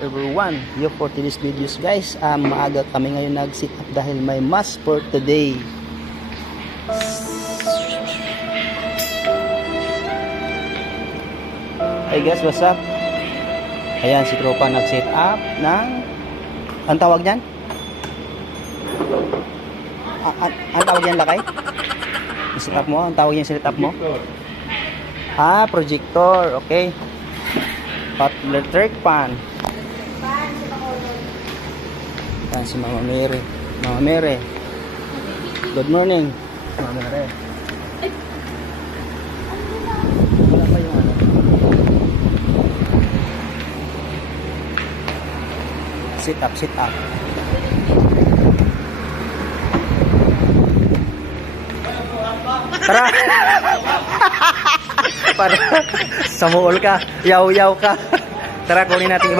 Everyone, for today's videos guys, maaga kami ngayon nag-sit up dahil may mass for today. Hey guys, what's up? Ayan, si Tropa nag-sit up ng ang tawag dyan? Ang tawag dyan, Lakay? Sit up mo? Ang tawag dyan, sit up mo? Projector, okay. Hot electric pan. Yan si Mama Mary. Mama Mary. Good morning. Mama Mary. Wala pa yung ano. Sit up, sit up. Tara. Para sa muol ka. Yaw-yaw ka. Tara, kunin natin iba.